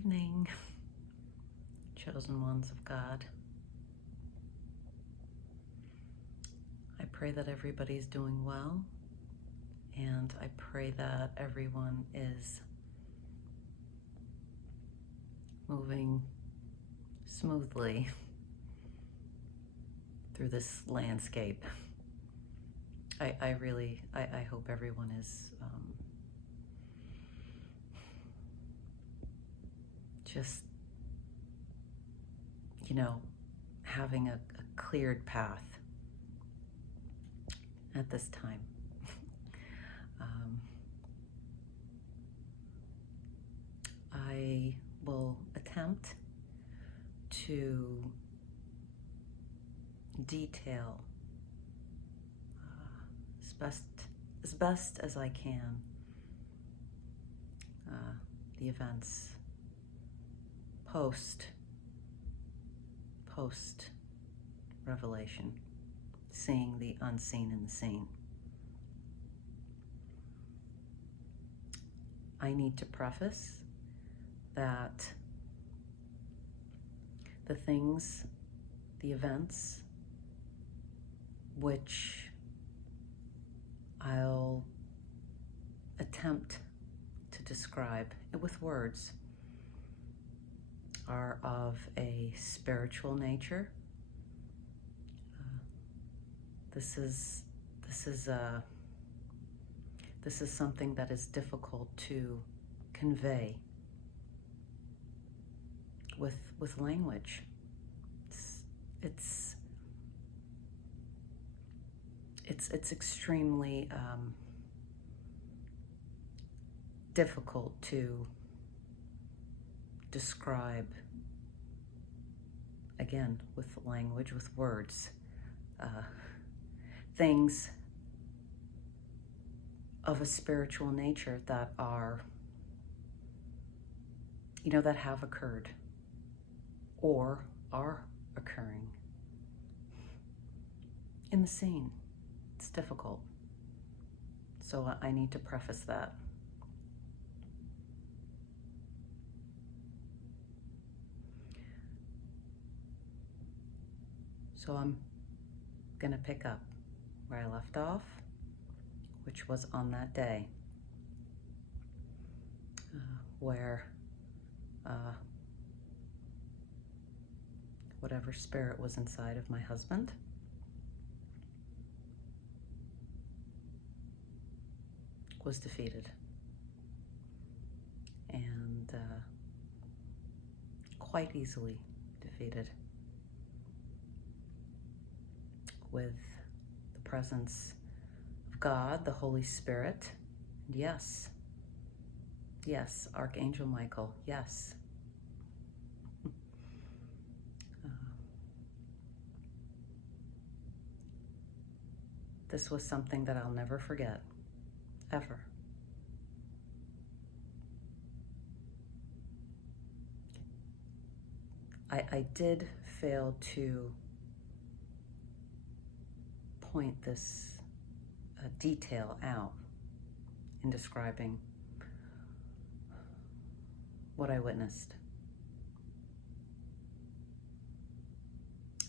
evening, chosen ones of God. I pray that everybody's doing well, and I pray that everyone is moving smoothly through this landscape. I hope everyone is just, having a cleared path at this time. I will attempt to detail as best as I can the events post revelation, seeing the unseen in the seen. I need to preface that the things, the events, which I'll attempt to describe with words are of a spiritual nature. This is something that is difficult to convey with language. It's extremely difficult to describe, again, with language, with words, things of a spiritual nature that are, that have occurred or are occurring in the scene. It's difficult. So I need to preface that. So I'm gonna pick up where I left off, which was on that day where whatever spirit was inside of my husband was defeated, and quite easily defeated, with the presence of God, the Holy Spirit, and yes, Archangel Michael, yes. This was something that I'll never forget, ever. I did fail to point this detail out in describing what I witnessed.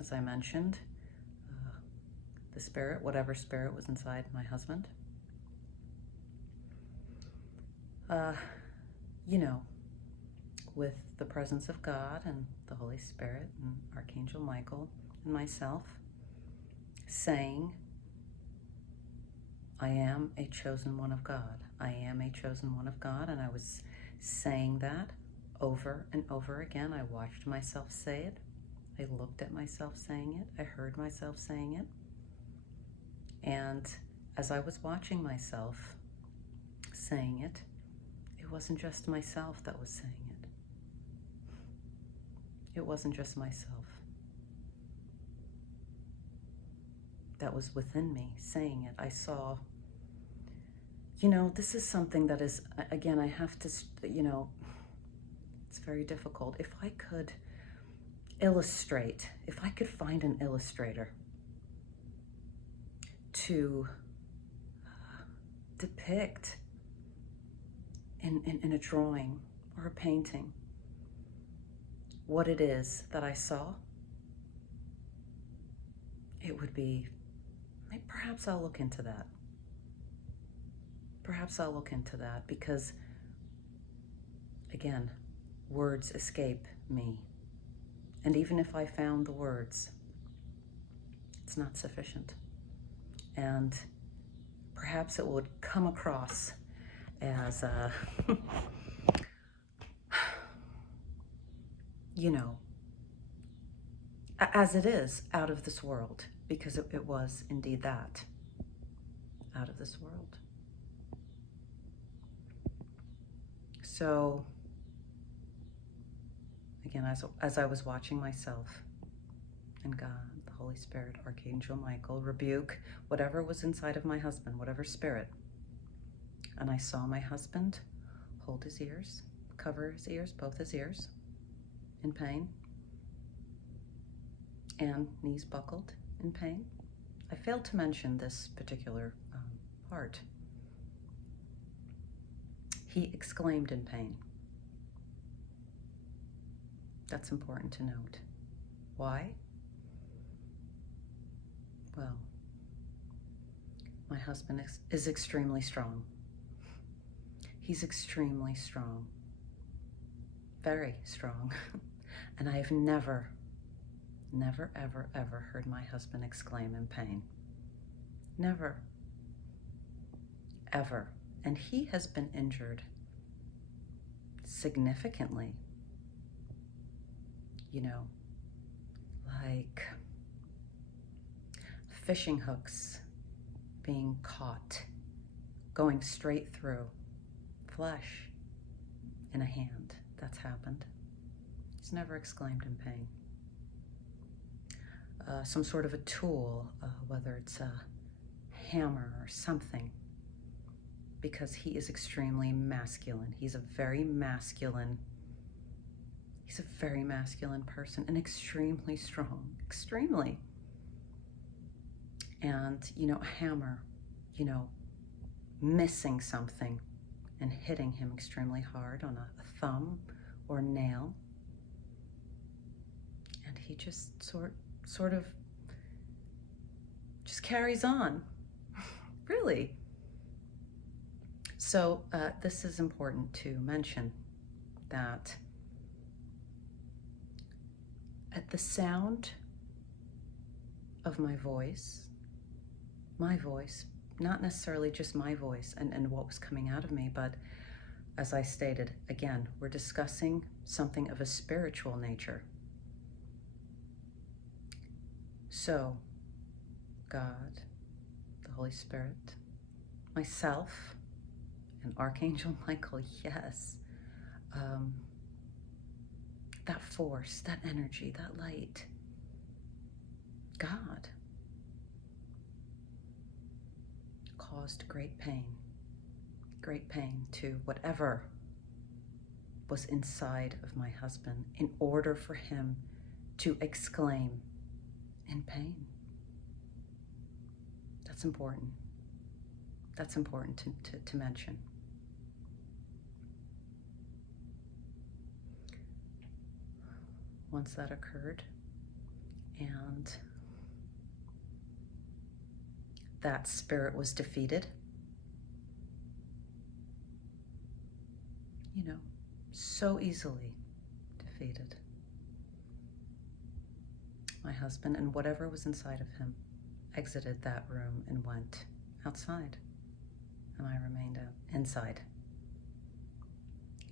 As I mentioned, the spirit, whatever spirit was inside my husband, with the presence of God and the Holy Spirit and Archangel Michael and myself, saying, I am a chosen one of God. I am a chosen one of God. And I was saying that over and over again. I watched myself say it. I looked at myself saying it. I heard myself saying it. And as I was watching myself saying it, it wasn't just myself that was saying it. It wasn't just myself that was within me saying it. I saw, this is something that is, again, I have to, it's very difficult. If I could illustrate, if I could find an illustrator to depict in a drawing or a painting what it is that I saw, it would be, perhaps I'll look into that. Perhaps I'll look into that because, again, words escape me. And even if I found the words, it's not sufficient. And perhaps it would come across as, you know, as it is, out of this world, because it was indeed that, out of this world. So, again, as I was watching myself and God, the Holy Spirit, Archangel Michael, rebuke whatever was inside of my husband, whatever spirit, and I saw my husband hold his ears, cover his ears, both his ears, in pain, and knees buckled in pain. I failed to mention this particular part. He exclaimed in pain. That's important to note. Why? Well, my husband is extremely strong. He's extremely strong. Very strong. And I have never, ever, ever heard my husband exclaim in pain. Never. Ever. And he has been injured significantly. You know, like fishing hooks being caught, going straight through flesh in a hand. That's happened. He's never exclaimed in pain. Some sort of a tool, whether it's a hammer or something, because he is extremely masculine. He's a very masculine person and extremely strong, extremely. And, you know, a hammer, you know, missing something and hitting him extremely hard on a thumb or nail. And he just sort of just carries on, really. So this is important to mention, that at the sound of my voice, not necessarily just my voice and what was coming out of me, but as I stated, again, we're discussing something of a spiritual nature. So, God, the Holy Spirit, myself, and Archangel Michael, yes, that force, that energy, that light, God, caused great pain to whatever was inside of my husband in order for him to exclaim in pain. That's important. That's important to mention. Once that occurred, and that spirit was defeated, you know, so easily defeated, my husband and whatever was inside of him exited that room and went outside, and I remained inside.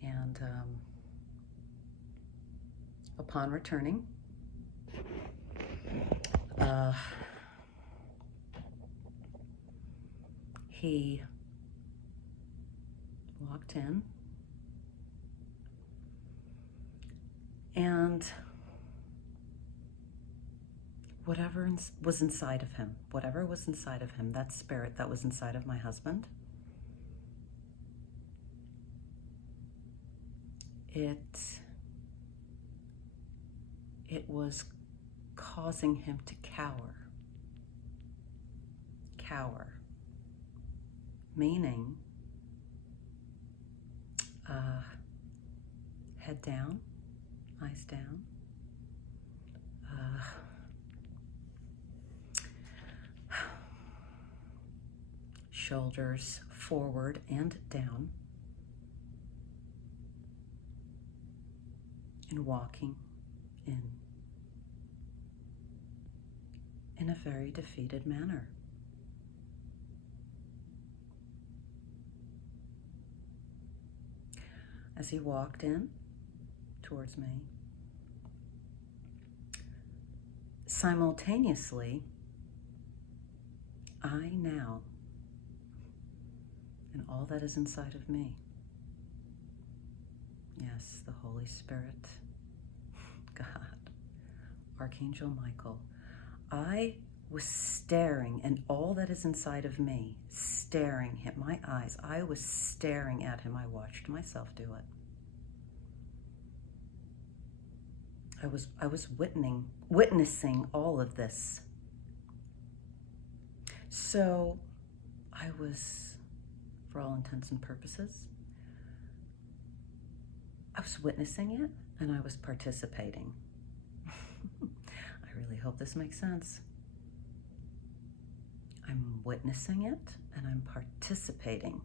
And upon returning, he walked in, and whatever was inside of him, that spirit that was inside of my husband, it was causing him to cower, meaning head down, eyes down. Shoulders forward and down. And walking in a very defeated manner. As he walked in towards me, simultaneously, I now, and all that is inside of me, yes, the Holy Spirit, God, Archangel Michael, I was staring, and all that is inside of me, staring him, my eyes, I was staring at him. I watched myself do it. I was witnessing all of this. So I was, for all intents and purposes, I was witnessing it and I was participating. I really hope this makes sense. I'm witnessing it and I'm participating.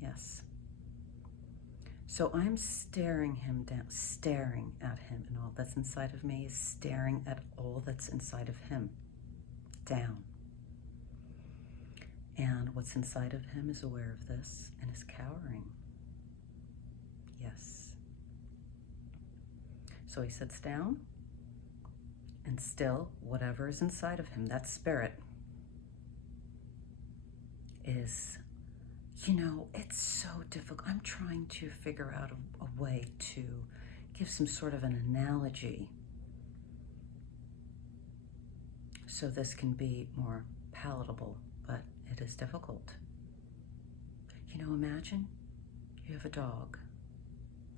Yes. So I'm staring him down, staring at him, and all that's inside of me is staring at all that's inside of him, down. And what's inside of him is aware of this and is cowering. Yes. So he sits down, and still, whatever is inside of him, that spirit, is, you know, it's so difficult. I'm trying to figure out a way to give some sort of an analogy so this can be more palatable, but it is difficult. You know, imagine you have a dog,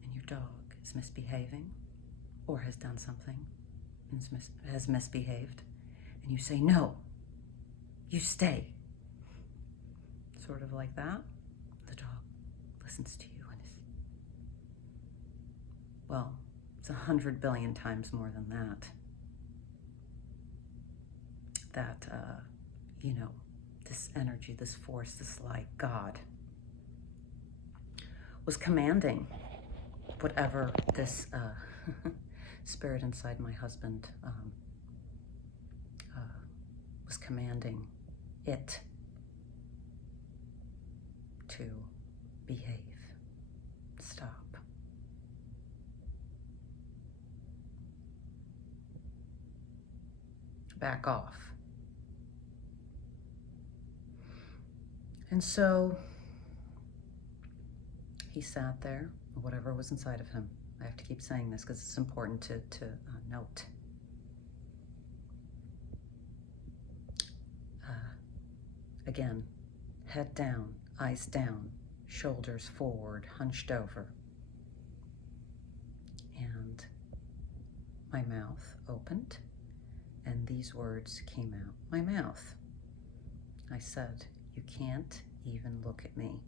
and your dog is misbehaving or has done something and has misbehaved, and you say, no, you stay. Sort of like that. The dog listens to you and is, well, it's 100 billion times more than that. That, you know, this energy, this force, this light, God, was commanding whatever this spirit inside my husband was commanding it to behave, stop. Back off. And so he sat there, whatever was inside of him. I have to keep saying this because it's important to note. Again, head down, eyes down, shoulders forward, hunched over. And my mouth opened, and these words came out my mouth. I said, you can't even look at me.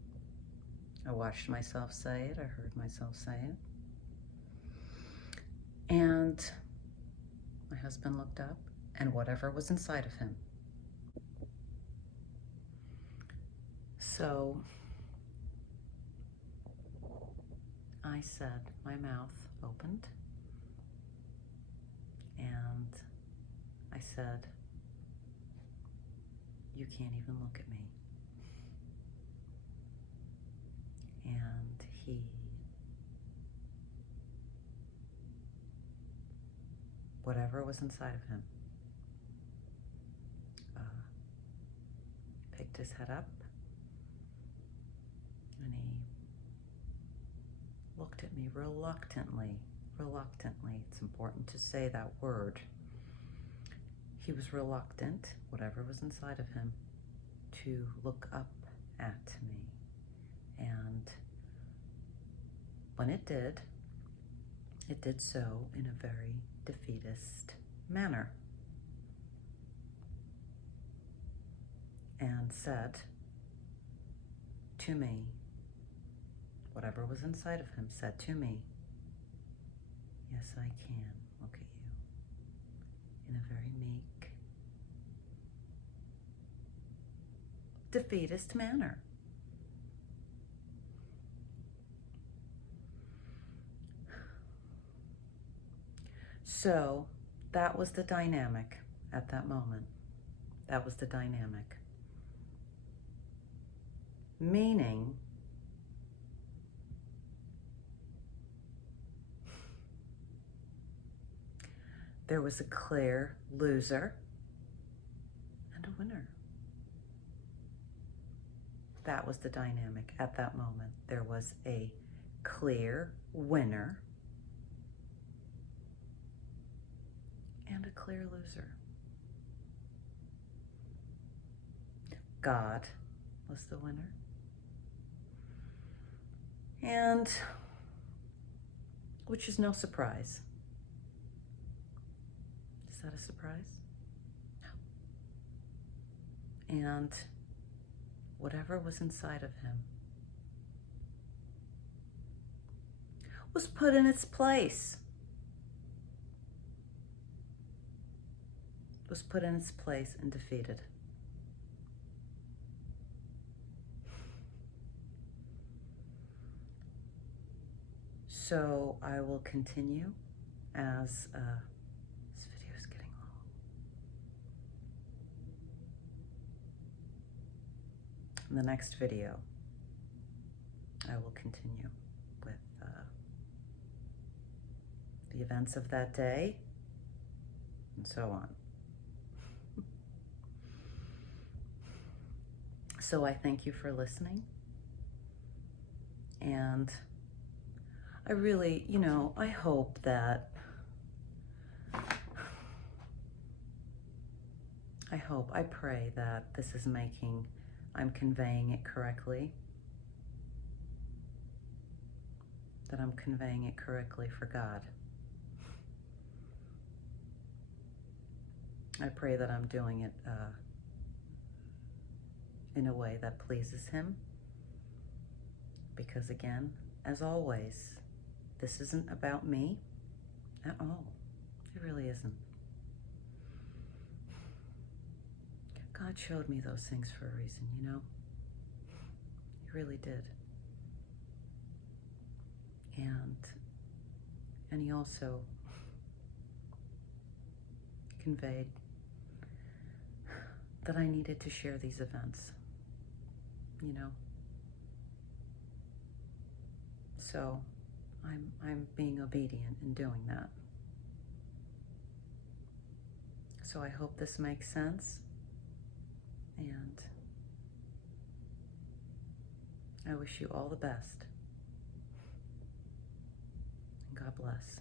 I watched myself say it, I heard myself say it. And my husband looked up, and whatever was inside of him. So I said, my mouth opened, and I said, you can't even look at me. And he whatever was inside of him picked his head up, and he looked at me reluctantly. It's important to say that word. He was reluctant, whatever was inside of him, to look up at me. And when it did so in a very defeatist manner. And said to me, whatever was inside of him said to me, Yes, I can look at you in a very meek, defeatist manner. So that was the dynamic at that moment. That was the dynamic. Meaning, there was a clear loser and a winner. That was the dynamic at that moment. There was a clear winner and a clear loser. God was the winner. And, which is no surprise. Is that a surprise? No. And whatever was inside of him was put in its place. Was put in its place and defeated. So I will continue as this video is getting long. In the next video, I will continue with the events of that day and so on. So I thank you for listening, and I really, I hope that, I pray that this is I'm conveying it correctly, that I'm conveying it correctly for God. I pray that I'm doing it in a way that pleases Him, because again, as always, this isn't about me at all. It really isn't. God showed me those things for a reason, He really did. And He also conveyed that I needed to share these events, So I'm being obedient in doing that. So I hope this makes sense, and I wish you all the best. And God bless.